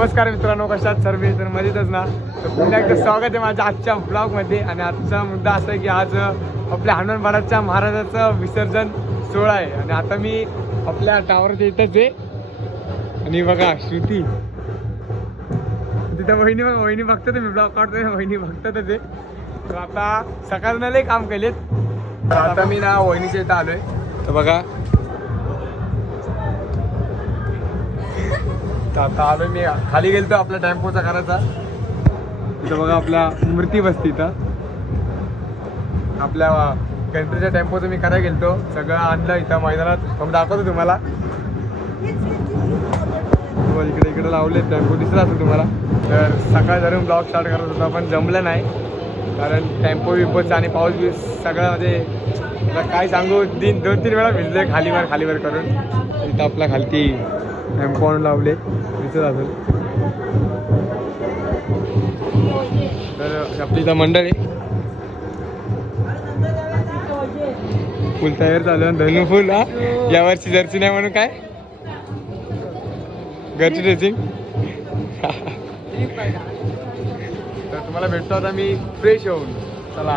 नमस्कार मित्रांनो, कशात सर्व तर मजेतच ना. तर पुन्हा एकदा स्वागत आहे माझ्या आजच्या ब्लॉगमध्ये. आणि आजचा मुद्दा असा आहे की आज आपल्या हनुमानबाडाच्या महाराजाचं विसर्जन सोहळा आहे. आणि आता मी आपल्या टावरच्या इथंच आहे. आणि बघा श्रुती तिथं वहिनी, बघा वहिनी बघतात, मी ब्लॉग काढतोय, वहिनी बघतातच आहे. तर आता सकाळनं लय काम केलेत. तर आता मी ना वहिनीच्या इथं आलोय. तर बघा आता आलो मी, खाली गेलतो आपला टेम्पोचा करायचा. इथं बघा आपल्या मूर्ती बसती इथं. आपल्या गणपतीच्या टेम्पोचं मी करायला गेलतो, सगळं आणलं इथं मैदानात. मग दाखवतो तुम्हाला. इकडे लावले टेम्पो, दिसला असेल तुम्हाला. तर सकाळ धरून ब्लॉग स्टार्ट करत होता पण जमलं नाही, कारण टेम्पो विपोचं आणि पाऊस बी सगळं म्हणजे काय सांगू, 2-3 वेळा भिजले खालीवर करून. इथं आपला खालती टेम्पो आणून लावले, दिसत असेल. तर आपली इथं मंडळ आहे, फुल तयार चालू आहे. धनु फुल हा यावर्षी जर्सी नाही म्हणून काय घरची ड्रेसिंग. तर तुम्हाला भेटतो आता मी फ्रेश होऊन. चला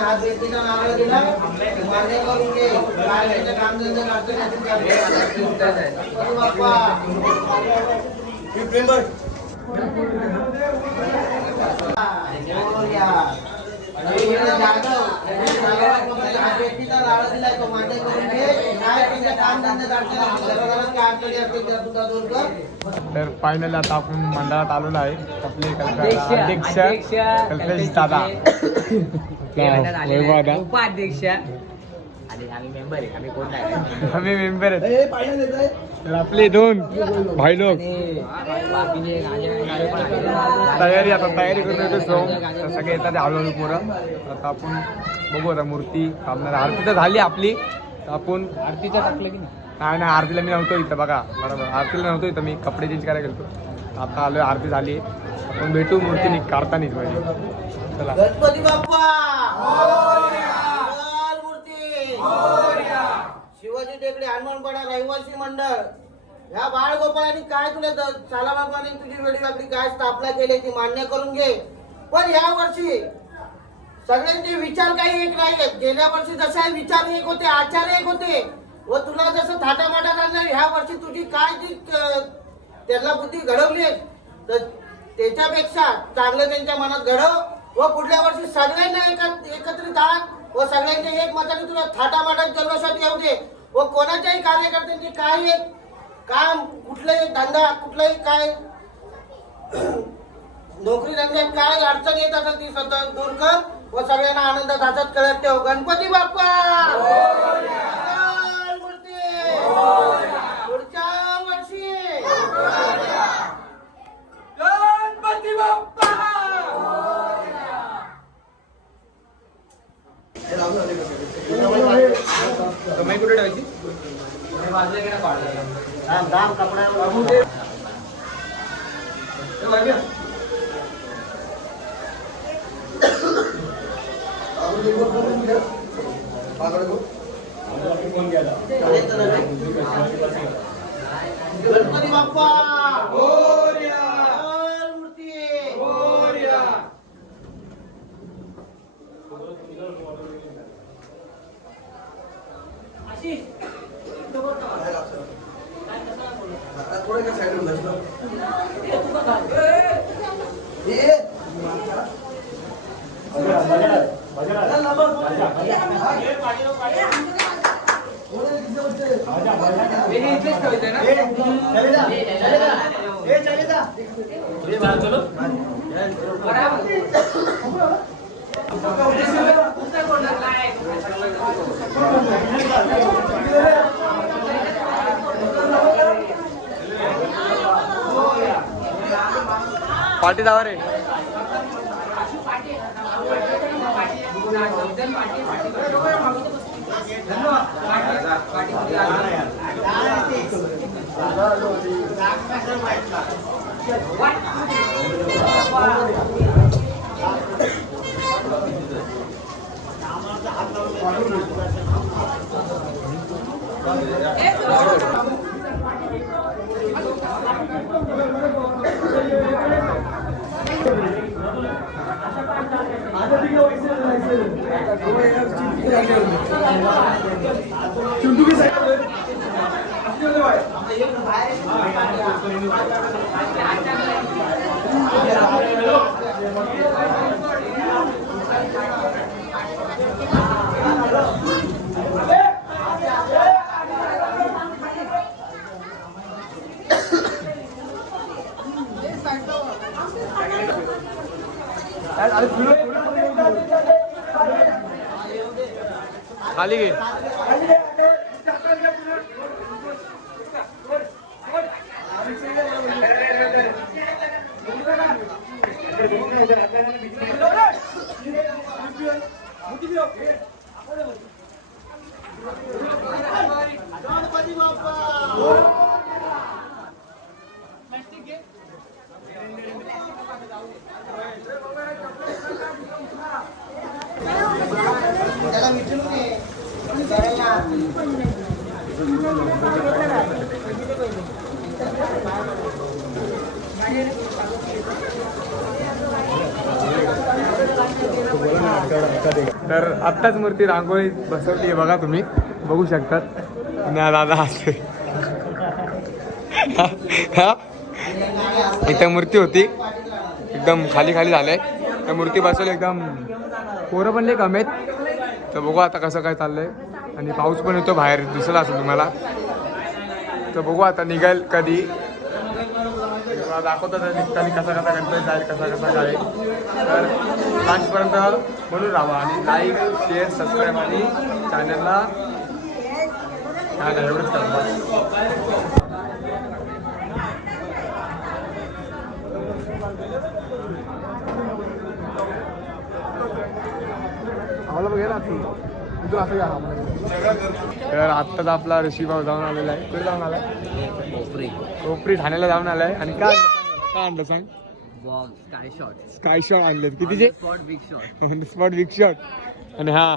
हात व्यक्तीचा नाव दिला मान्य करून घे. काम तर फायनली आता आपण मंडळात आलेलो आहे. आपले अध्यक्ष कल्पेश दादा, उपाध्यक्ष आणि आम्ही मेंबर आहे. आम्ही कोण नाही, आम्ही मेंबर आहेत. तर आपले 2 भाई लोक तयारी करून येतो. सगळे येतात हळूहळू पोरं. आता आपण बघू आता मूर्ती थांबणार. आरती तर झाली आपली, तर आपण आरतीचं टाकलं की नाही. आरतीला मी नव्हतो इथं, बघा बरोबर आरतीला नव्हतो इथं, मी कपडे चेंज करायला गेलो. आता आलोय, आरती झाली. आपण भेटू मूर्ती काढतानीच पाहिजे. चला. गणपती बाप्पा शिवाजी टेकडे हनुमानपाडा रहिवासी मंडळ. ह्या बाळगोपाळांनी काय तुला सालाबाबांनी तुझी वेळी वाकडी काय स्थापना केली ती मान्य करून घे. पण या वर्षी सगळ्यांचे विचार काही एक नाही आहेत. गेल्या वर्षी जसे विचार एक होते, आचार एक होते, व तुला जसं थाटामाटा आणलं, ह्या वर्षी तुझी काय जी त्यांना बुद्धी घडवली तर त्याच्यापेक्षा चांगलं त्यांच्या मनात घडव. व पुढल्या वर्षी सगळ्यांना एकत्रित आण व सगळ्यांच्या एक मताने तुला थाटामाटात जल्लोषात येऊ दे. व कोणाच्याही कार्यकर्त्यांची काही एक काम, कुठलाही धंदा, कुठलाही काय नोकरी धंद्यात काय अडचण येत असेल ती सध्या दूर कर व सगळ्यांना आनंदात हातात कळत ठेव. गणपती बाप्पा पुढच्या वर्षी गणपती बाप्पा. कुठे ठेवायची? गणपती बाप्पा पार्टी जावा रे. खाली घे. गणपती बाप्पा. त्याला विचारू नये. तर आत्ताच मूर्ती रांगोळी बसवली आहे बघा, तुम्ही बघू शकतात. आणि हा दादा असते इथं मूर्ती होती एकदम खाली खाली झालंय. त्या मूर्ती बसवली एकदम, पोरं पण लई कमी आहेत. तर बघू आता कसं काय चाललंय. आणि पाऊस पण येतो बाहेर, दिसला असेल तुम्हाला. तर बघू आता निघाल कधी, दाखवतो निघताना कसा कसा गणपती जाईल, कसा कसा काय. तर लास्टपर्यंत म्हणून राहा आणि लाईक शेअर सबस्क्राईब आणि चॅनलला काय नाही एवढंच करा. तर आत्ताच आपला ऋषीभाऊ जाऊन आलेला आहे. कुठे जाऊन आलाय? कोपरी ठाण्याला जाऊन आलाय. आणि काय आणलं सांग? स्काय शॉट आणले. कितीचे? Spot big shot. आणि हा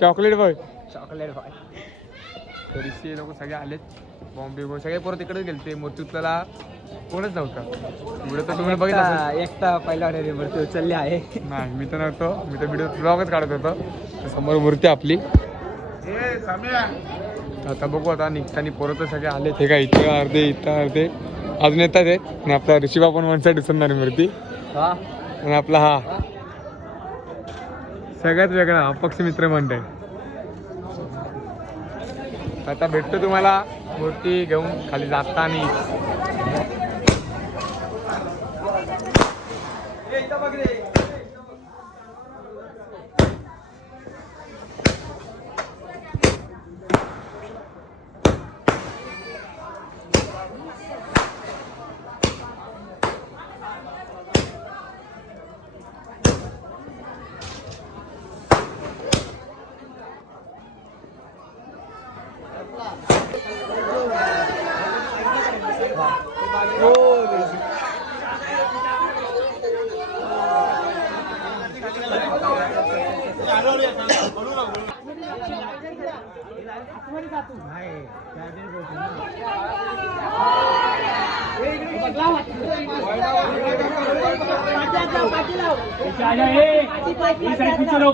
चॉकलेट बॉय. ऋषी लोक सगळे आलेत. बॉम्बे बॉय सगळे परत तिकडेच गेलते. मोतीतला कोणच नव्हता. व्हिडिओ तर तुम्ही बघितला असेल. एकटा पहिला मूर्ती उचलली आहे. नाही मी तर नव्हतो. मी तर व्हिडिओ ब्लॉगच काढत होतो. समोर मूर्ती आपली. आता बघू आता निघताना पोरं तर सगळे आले. ते काय इथं अर्धे अजून येतात आहेत. आणि आपला ऋषीबा पण वन साईड दिसणार मूर्ती. आणि आपला हा सगळ्यात वेगळा अपक्ष मित्र मंडळ. आता भेटतो तुम्हाला मूर्ती घेऊन खाली जाताना.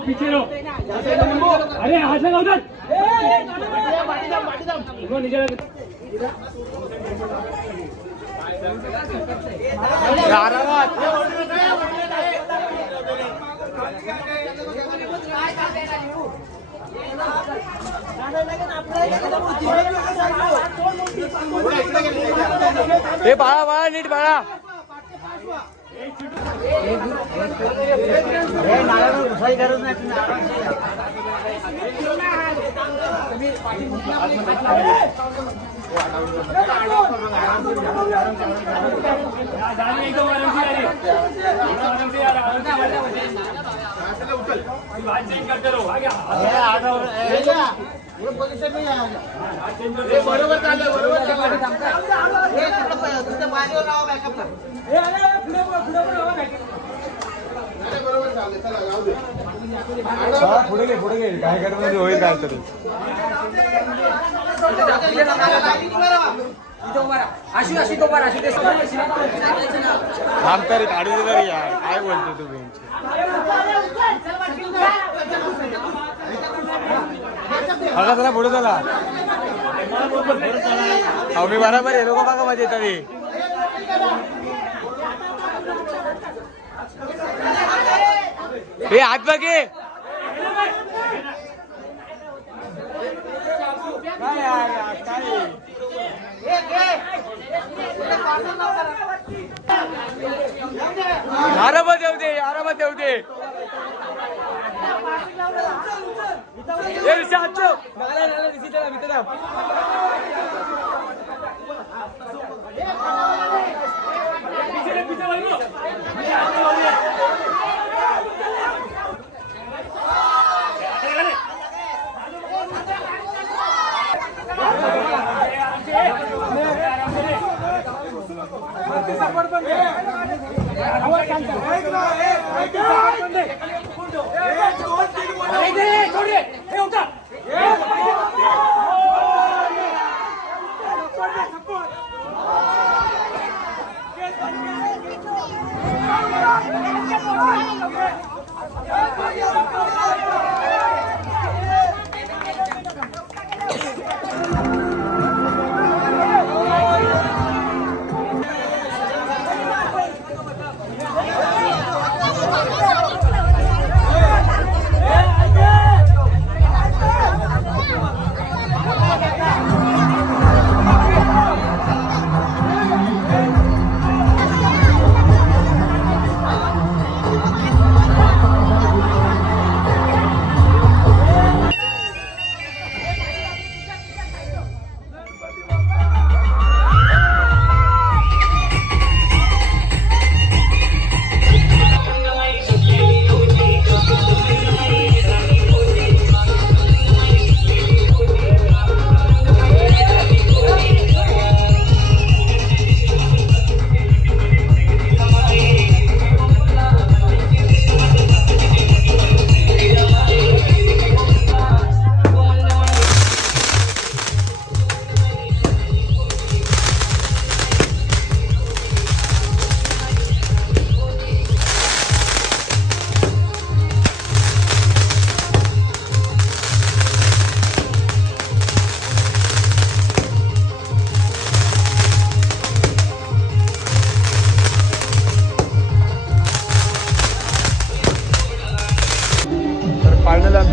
पीछे लो. अरे हाथ लगा उधर. हे बाळा बाळा नीट बाळा. बरोबर चाललंय बरोबर पुढे घे काय करणार होईल काय तरी थांब तरी काढू दे तरी यार काय बोलतो तुम्ही बघा चला पुढे चला अहो मी बरोबर आहे लोक बघा माझे तरी हे हात बघे आरामात येऊ दे आरामात येऊ दे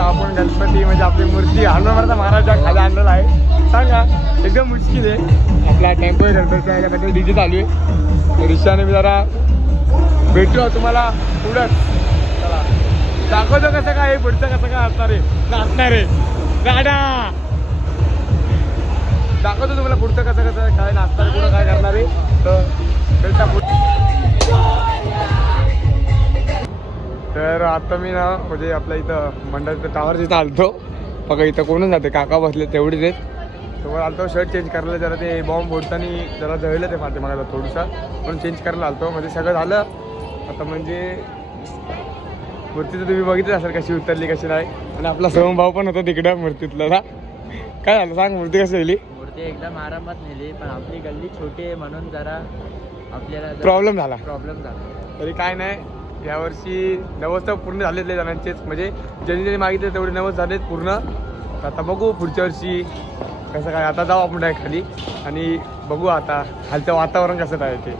आपण गणपती म्हणजे आपली मूर्ती हनुमान महाराजा खाली आणलेला आहे सांगा एकदम मुश्किल आहे आपला टेम्पो गणपती आहे त्याच्याकडे डीजे चालू आहे रिक्षाने मी जरा भेटलो तुम्हाला पुढंच चला दाखवतो कसं काय पुढचं कसं काय असणार आहे नाचणार आहे गाडा दाखवतो तुम्हाला पुढचं कसं कसं काय नाचणार पुढं काय करणार आहे तर आता मी ना म्हणजे आपल्या इथं मंडळाचं टावर जिथं आलतो बघा इथं कोणच जाते काका बसले तेवढेच आहेत तर आलतो शर्ट चेंज करायला जरा ते बॉम्ब फोडताना जरा जळलं ते फाटे मला थोडंसं म्हणून चेंज करायला आलतो म्हणजे सगळं झालं आता म्हणजे मूर्तीचं तुम्ही बघितलं असेल कशी उतरली कशी नाही आणि आपला सोमभाव पण होता तिकडं मूर्तीतला ना काय झालं सांग मूर्ती कशी झाली मूर्ती एकदम आरामात नेली पण आपली गल्ली छोटी आहे म्हणून जरा आपल्याला प्रॉब्लेम झाला झाला तरी काय नाही यावर्षी नवस तर पूर्ण झालेले जणांचेच म्हणजे ज्यांनी ज्यांनी मागितले तेवढे नवस झालेत पूर्ण आता बघू पुढच्या वर्षी कसं काय आता जाऊ आपण डायरेक्ट खाली आणि बघू आता खालचं वातावरण कसं आहे ते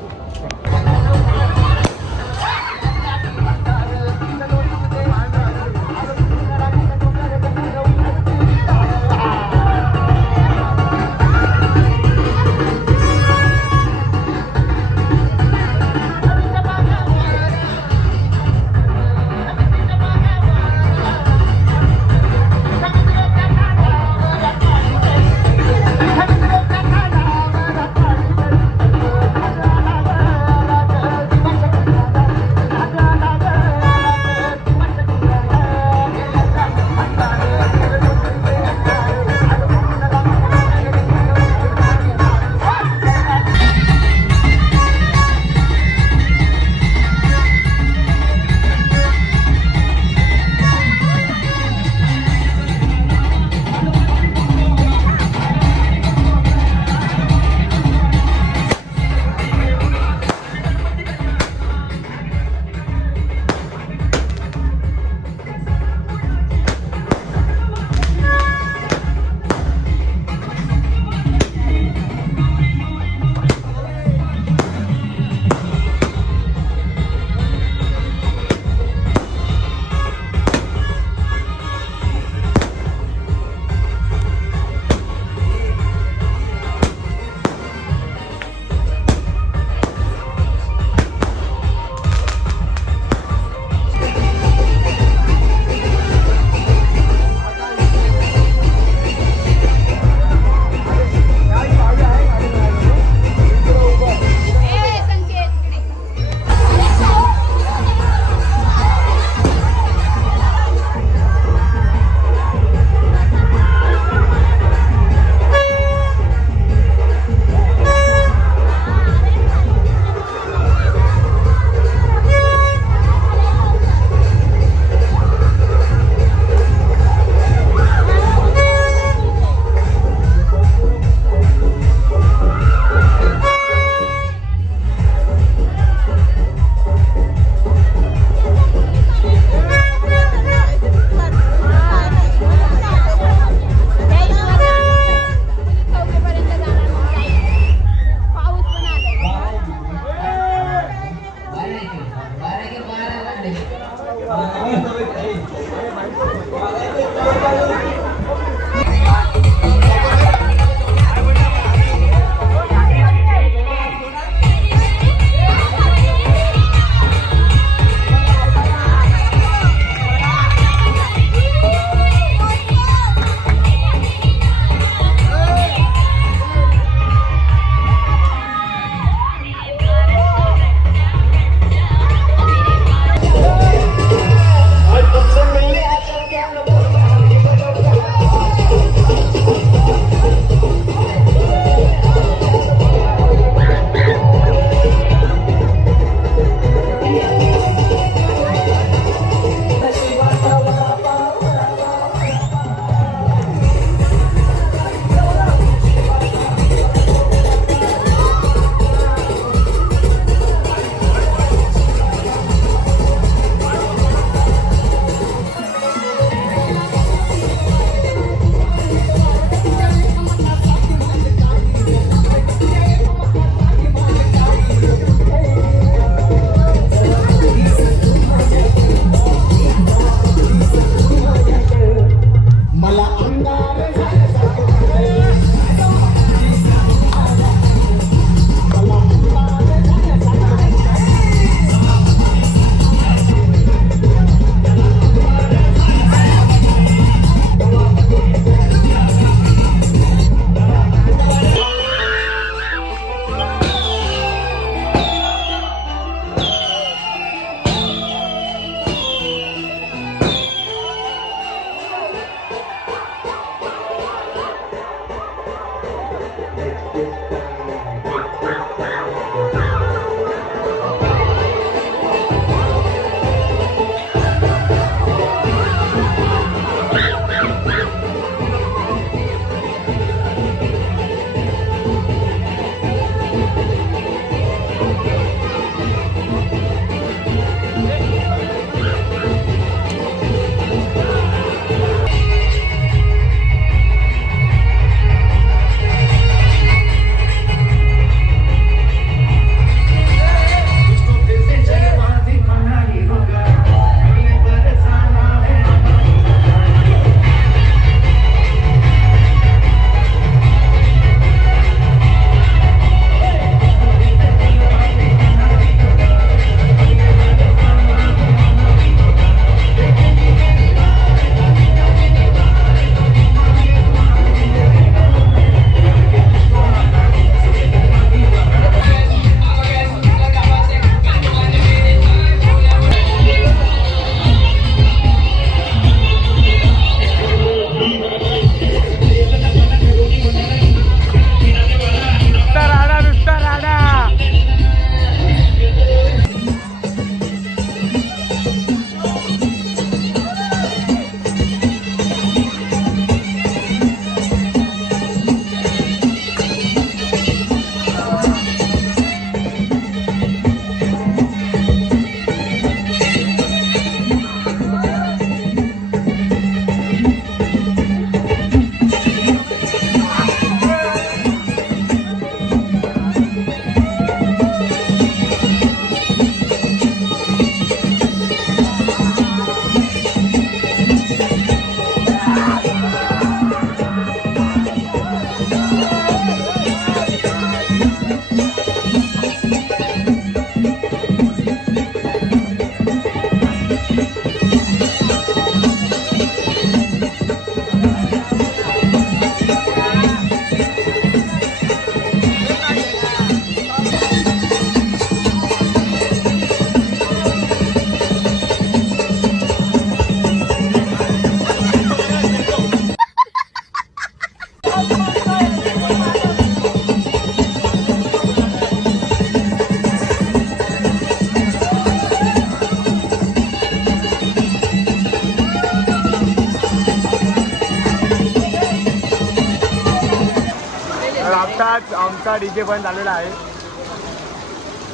आपला डीजे बंद झालेला आहे.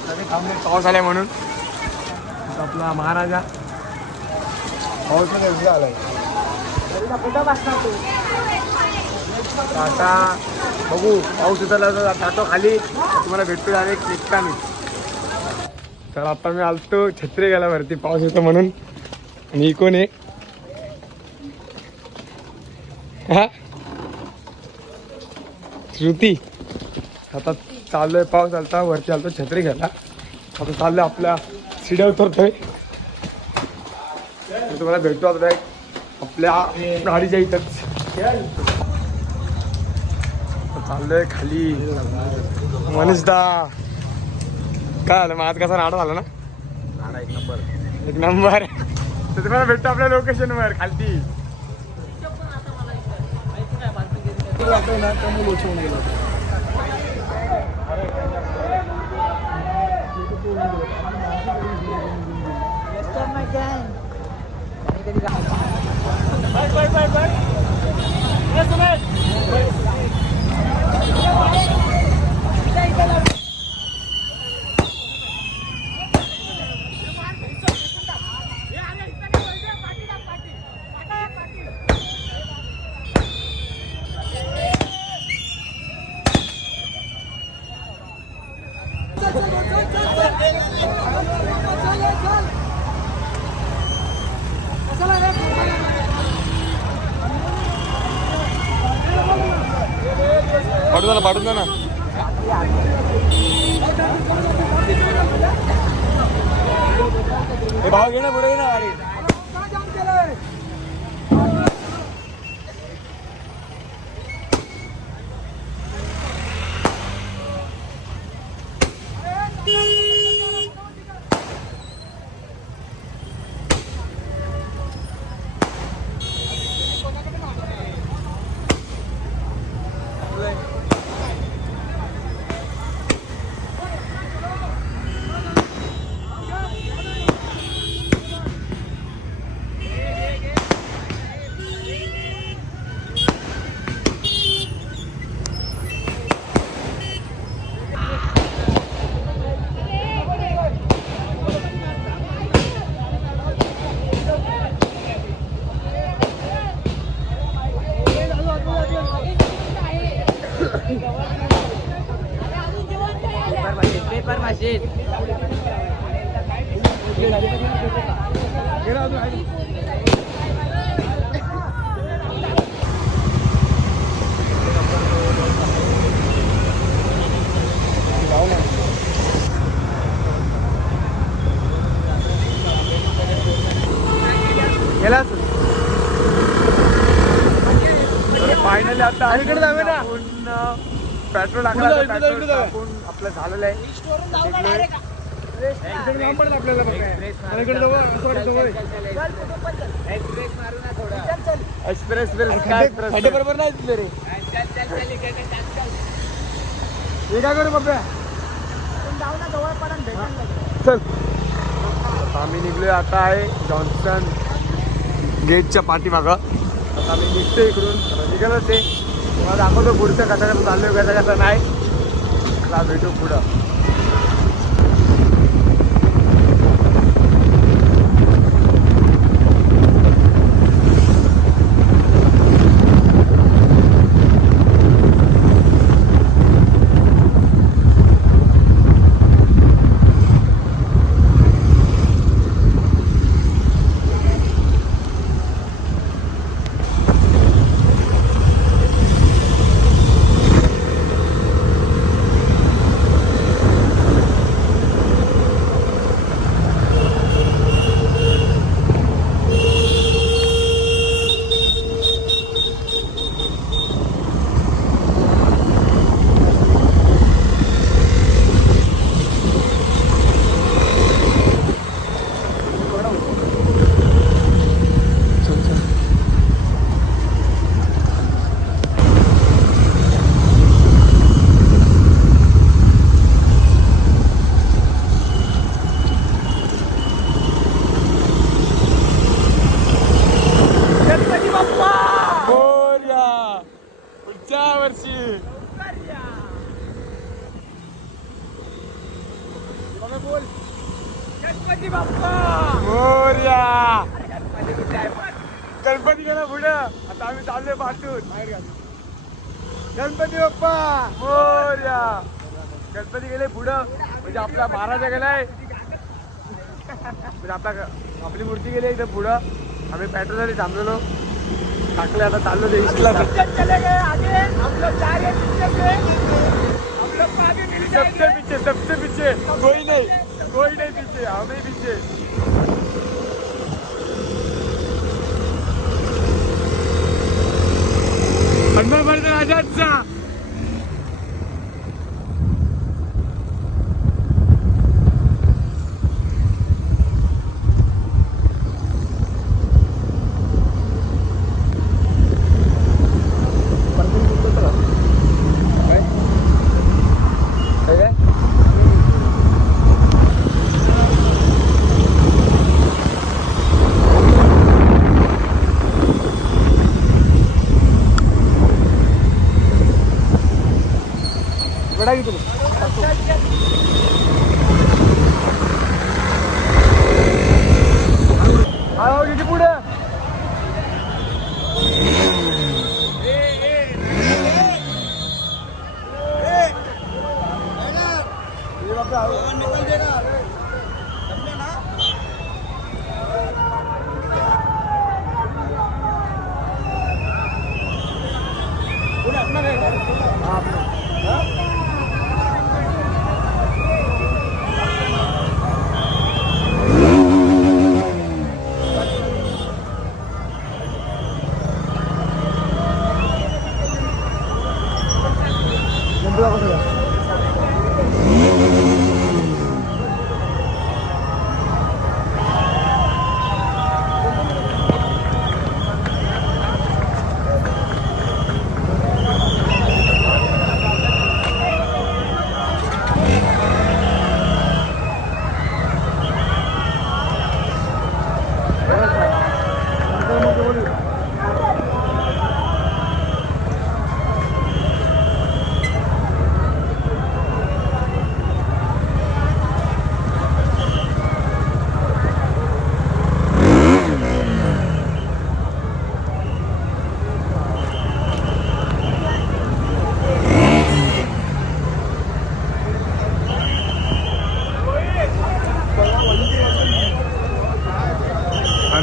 सगळे थांबले पाऊस आलाय म्हणून. आता आपला महाराजा पाऊस मध्ये आलाय. आता बघू पाऊस उतरला तर जातो खाली. तुम्हाला भेटतो डायरेक्ट निघता मी. तर आता मी आलतो छत्री गेला वरती पाऊस येतो म्हणून. आणि ही कोण आहे हा श्रुती. आता चाललोय पाऊस आलता वरती आलतो छत्री घ्यायला. आता चाललोय आपल्या शिड्या उतरतोय. तुम्हाला भेटतो आता आपल्या गाडीच्या इथंच. चाललोय खाली. मनीषदा काय झालं मग आज कसा राडा झाला ना. एक नंबर. तर तुम्हाला भेटतो आपल्या लोकेशनवर खालती. पाठवून द्या ना. हे भाव घे ना पुढे घे ना गाडी. पेपर मशीन गेला फायनली आता अलीकडे जावे ना. पेट्रोल टाकलं टाकून आपलं झालेलं आहे. एक्सप्रेस बरोबर नाही दिले रे. हे काय करू बाबा चल. आम्ही निघलोय आता आहे जॉन्सन गेटच्या पाठीमागं. आता आम्ही निघतो इकडून निघालच आहे. तुम्हाला दाखवतो पुढचं कसं कसं चाललोय कसं कसं नाही. चला भेटू पुढं. मोरया. गणपती गेला पुढं, आता आम्ही चाललोय पाठून. गणपती बाप्पा मोरया. गणपती गेले पुढं, म्हणजे आपला महाराजा गेलाय, म्हणजे आपली मूर्ती गेली इथं पुढं. आम्ही पेट्रोलसाठी थांबलेलो, टाकले, आता चाललो ते ईस्टला. सबसे पीछे कोई नहीं पीछे, हमें पीछे. हनुमान राजाचा बडा की तुम्ही किती पुढे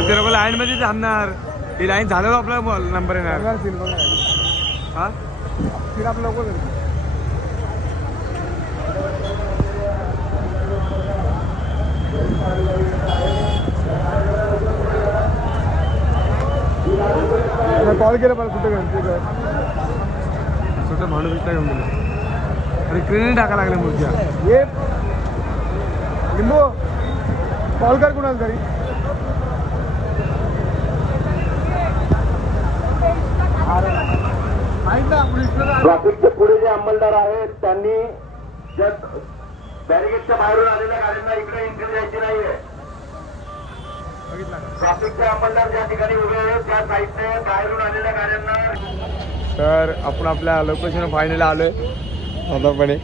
ते लोक लाईन मध्ये थांबणार. ही लाईन झाल्यावर आपला नंबर येणार. हा फिर आप लोक कॉल केला मला कुठे कुठं भांडू पिस्ता घेऊन गेलो. अरे ट्रेनने टाका लागले मूर्त्या. ये लिंबू कॉल कर कुणाला तरी. ट्रॅफिकचे पुढे जे अंमलदार आहेत त्यांनी बॅरिगेटच्या बाहेरून आलेल्या गाड्यांना इकडे एंट्री द्यायची नाहीये. ट्रॅफिकचे अंमलदार ज्या ठिकाणी उभे आहेत त्या साईडने बाहेरून आलेल्या गाड्यांना. तर आपण आपल्या लोकेशन फायनल आलोय साधारणपणे.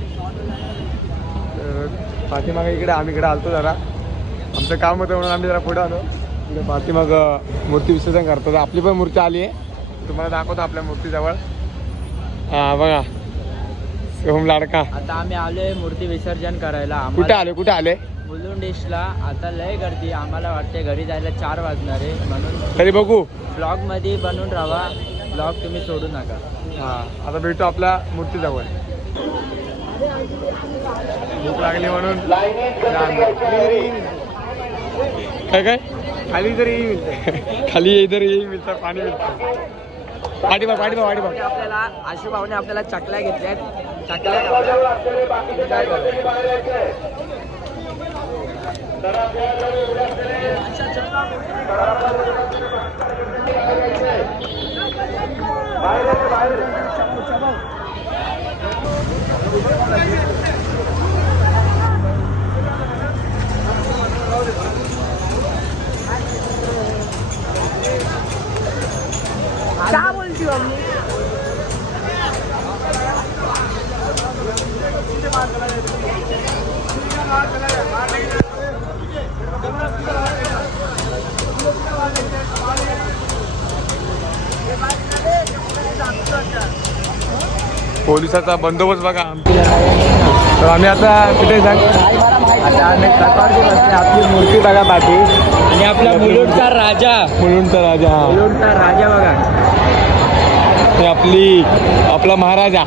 पाठीमागे इकडे आम्ही इकडे आलतो जरा, आमचं काम होतं म्हणून आम्ही जरा पुढे आलो. इकडे पाठीमाग मूर्ती विसर्जन करतो. आपली पण मूर्ती आली आहे, तुम्हाला दाखवतो आपल्या मूर्तीजवळ. हा बघा सोहम लाडका. आता आम्ही आलोय मूर्ती विसर्जन करायला. कुठे आले मुलुंडेशला. आता लय गर्दी, आम्हाला वाटते घरी जायला 4 वाजणार आहे, म्हणून तरी बघू ब्लॉग मध्ये बनवून राहा. ब्लॉग तुम्ही सोडू नका. हा आता भेटू आपल्या मूर्तीजवळ. भूक लागली म्हणून काय खाली तरी खाली इधर येईल मिळतं, पाणी मिळतं. पाठीबा आपल्याला आशू भाऊने आपल्याला चकल्या घेतल्यात. चकल्या क्या बोलती हो मम्मी. पोलिसाचा बंदोबस्त बघा. तर आम्ही आता कुठे सांग आता आम्ही ट्रकावरती बसले. आपली मूर्ती बघा बाकी आणि आपला मुलुंडचा राजा मुलुंडचा राजा बघा. हे आपला महाराजा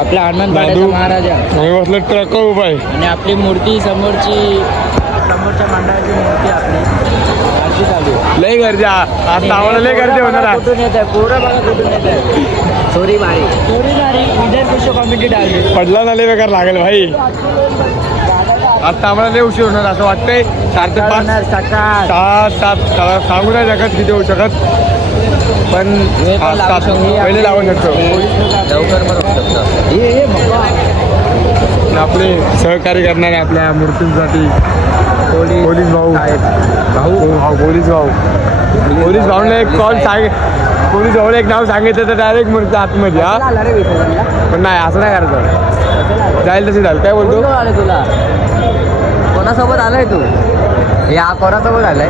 आपला आनंदवाडीचा महाराजा आम्ही बसलो ट्रक उभा आहे. आणि आपली मूर्ती समोरच्या मंडळाची मूर्ती आपली आरती चालू आहे. लय गर्दी आता आम्हाला लय गर्दी होणार आहे. कुठून येत आहे पोरं बघा कुठून येत आहे. चोरी मारी विजय पुष्प कमिटी डालली. पडला ना लय बेकार लागेल भाई. आता आम्हाला लय उशीर होणार असं वाटतंय. 4:30 सकाळ 6-7 सांगू नाही शकत किती होऊ शकत पण 5-7 पहिले लावू शकतो. लवकर पण आपले सहकार्य करणारे आपल्या मूर्तींसाठी पोलीस भाऊने एक कॉल पोलीस भाऊने एक नाव सांगितलं तर डायरेक्ट मूर्ती आतमध्ये. हा पण नाही असं नाही करायचं. जाईल तसे जाईल. काय बोलतो तुला कोणासोबत आलाय तू? या कोणासोबत आलाय?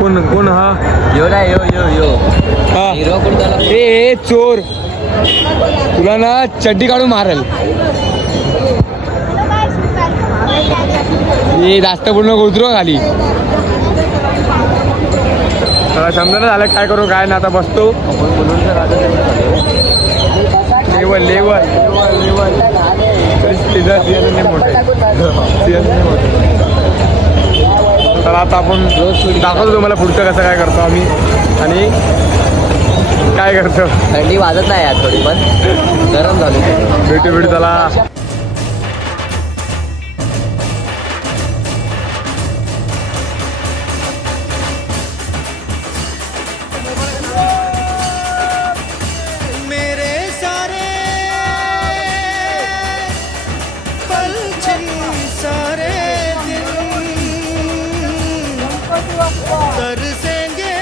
कोण हा यो ना यो हा हिरो कोण झाला? ए चोर तुला ना चड्डी काढून मारेल. हे जास्त पूर्ण उतरू खाली. मला समजा झालं काय करू काय ना. आता बसतो लेवल तर आता आपण दाखवतो तुम्हाला पुढचं कसं काय करतो आम्ही आणि काय करतो. थंडी वाजत नाही यार थोडी पण गरम झाली. भेटू त्याला. तरसेंगे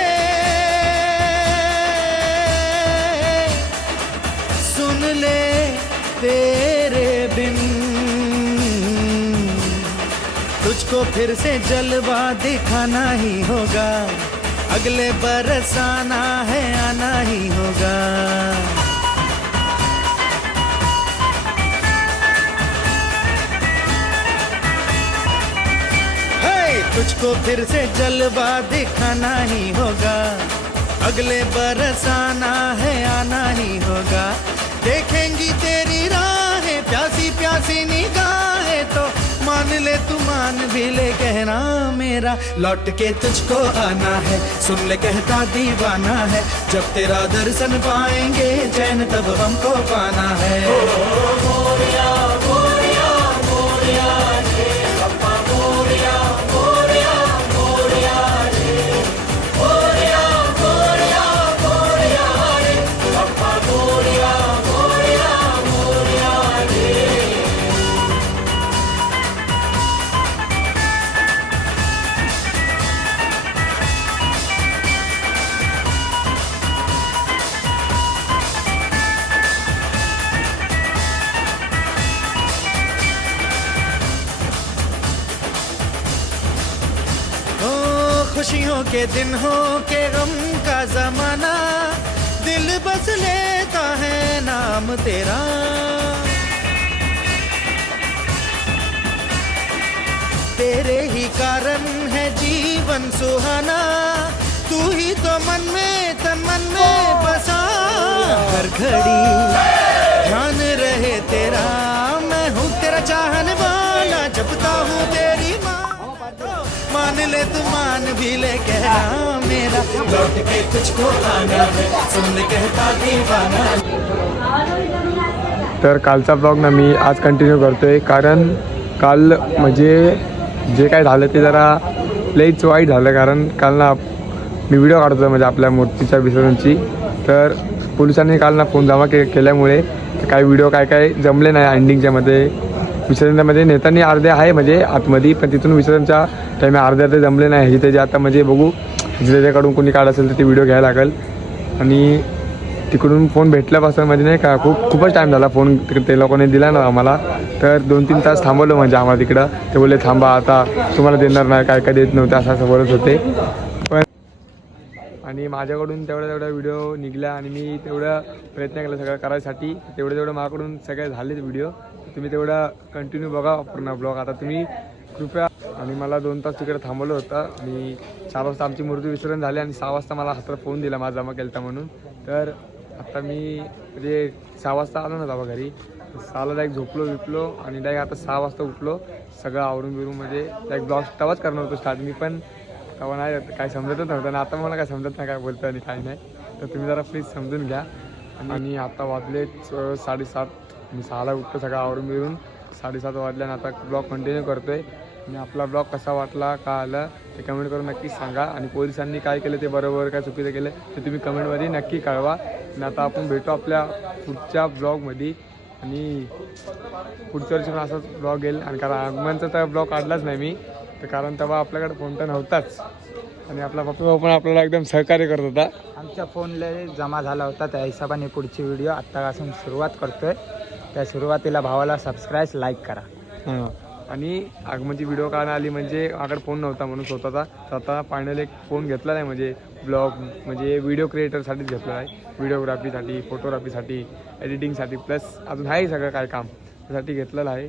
सुन ले तेरे बिन तुझको फिर से जलवा दिखाना ही होगा. अगले बरस आना है आना ही होगा. तुझको फिर से जलवा दिखाना ही होगा. अगले बरस आना है आना ही होगा. देखेंगी तेरी राहें प्यासी प्यासी निगाहें तो मान ले तू मान भी ले कहना मेरा. लौट के तुझको आना है सुन ले कहता दीवाना है. जब तेरा दर्शन पाएंगे चैन तब हमको पाना है. मोरिया मोरिया मोरिया रे अप्पा मोरिया खुशियों के दिन हो के गम का जमाना. दिल बस लेता है नाम तेरा. तेरे ही कारण है जीवन सुहाना. तू ही तो मन में तन मन में बसा. हर घड़ी ध्यान रहे तेरा. मैं हूँ तेरा चाहने वाला जपता हूँ तेरी मान ले तू मान भी ले कहना मेरा. लौट के तुझको आना है सुन ले कहता दीवाना. तर कालचा ब्लॉग ना मी आज कंटिन्यू करतोय कारण काल म्हणजे जे काय झालं ते जरा लईच वाईट झालं. कारण काल ना मी व्हिडिओ काढतो म्हणजे आपल्या मूर्तीच्या विसर्जनची. तर पोलिसांनी काल ना फोन जमा केल्यामुळे काही व्हिडिओ काय जमले नाही. एंडिंगच्यामध्ये विसर्जनामध्ये नेतानी अर्धे आहे म्हणजे आतमध्ये पण तिथून विसर्जनच्या टाईम अर्धे जमले नाही. जिथे जे आता म्हणजे बघू त्याच्याकडून कोणी काढ असेल तर ते व्हिडिओ घ्यायला लागेल. आणि तिकडून फोन भेटल्यापासून म्हणजे नाही का खूपच टाईम झाला. फोन ते लोकांनी दिला ना आम्हाला तर 2-3 तास थांबवलं म्हणजे आम्हाला तिकडं. ते बोलले थांबा आता तुम्हाला देणार नाही काय देत नव्हते असं बोलत होते. पण आणि माझ्याकडून तेवढा व्हिडिओ निघला आणि मी तेवढा प्रयत्न केला सगळं करायसाठी. तेवढं माझ्याकडून सगळे झालेत व्हिडिओ. तुम्ही तेवढा कंटिन्यू बघा पूर्ण ब्लॉग. आता तुम्ही कृपया. आणि मला 2 तास तिकडे थांबवलं होतं आणि 4 वाजता आमची मूर्ती विसर्जन झाली आणि 6 वाजता मला हातात फोन दिला माझा जमा केला म्हणून. तर आता मी म्हणजे 6 वाजता आलो ना बाबा घरी. 6ला डायरेक्ट झोपलो आणि डायरेक्ट आता 6 वाजता उठलो. सगळं आवरून बिरून म्हणजे डायरेक्ट ब्लॉग तेव्हाच करणार होतो स्टार्ट. मी पण तेव्हा नाही काय समजतच नव्हतं आणि आता मला काय समजत नाही काय बोलतं आणि काय नाही. तर तुम्ही जरा प्लीज समजून घ्या. आणि आता वाजलेत 7:30. मी 6ला उठतो सगळं आवरून बिरून. 7:30 वाजल्यानं आता ब्लॉग कंटिन्यू करतो आहे. आणि आपला ब्लॉग कसा वाटला का आलं ते कमेंट करून नक्की सांगा. आणि पोलिसांनी काय केलं ते बरोबर काय चुकीचं केलं ते तुम्ही कमेंटमध्ये नक्की कळवा. आणि आता आपण भेटू आपल्या पुढच्या ब्लॉगमध्ये. आणि पुढच्या वर्षी पण असाच ब्लॉग येईल. आणि कारण आगमनचा तर ब्लॉग काढलाच नाही मी तर कारण तेव्हा आपल्याकडे फोन तर नव्हताच. आणि आपला पप्पा पण आपल्याला एकदम सहकार्य करत होता. आमच्या फोनला जमा झाला होता त्या हिशोबाने पुढची व्हिडिओ आत्तापासून सुरुवात करतोय. त्या सुरुवातीला भावाला सबस्क्राईब लाईक करा. हां. आणि आगमनची व्हिडिओ काढायला आली म्हणजे माझ्याकडे फोन नव्हता म्हणून स्वतः फायनल एक फोन घेतला नाही. म्हणजे ब्लॉग म्हणजे व्हिडिओ क्रिएटरसाठीच घेतला आहे. व्हिडिओग्राफीसाठी, फोटोग्राफीसाठी, एडिटिंगसाठी प्लस अजून आहे सगळं काय काम त्यासाठी घेतलेलं आहे.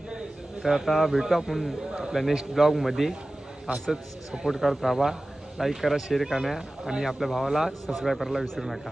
तर आता भेटू आपण आपल्या नेक्स्ट ब्लॉगमध्ये. असंच सपोर्ट करत राहा. लाईक करा, शेअर करा आणि आपल्या भावाला सबस्क्राईब करायला विसरू नका.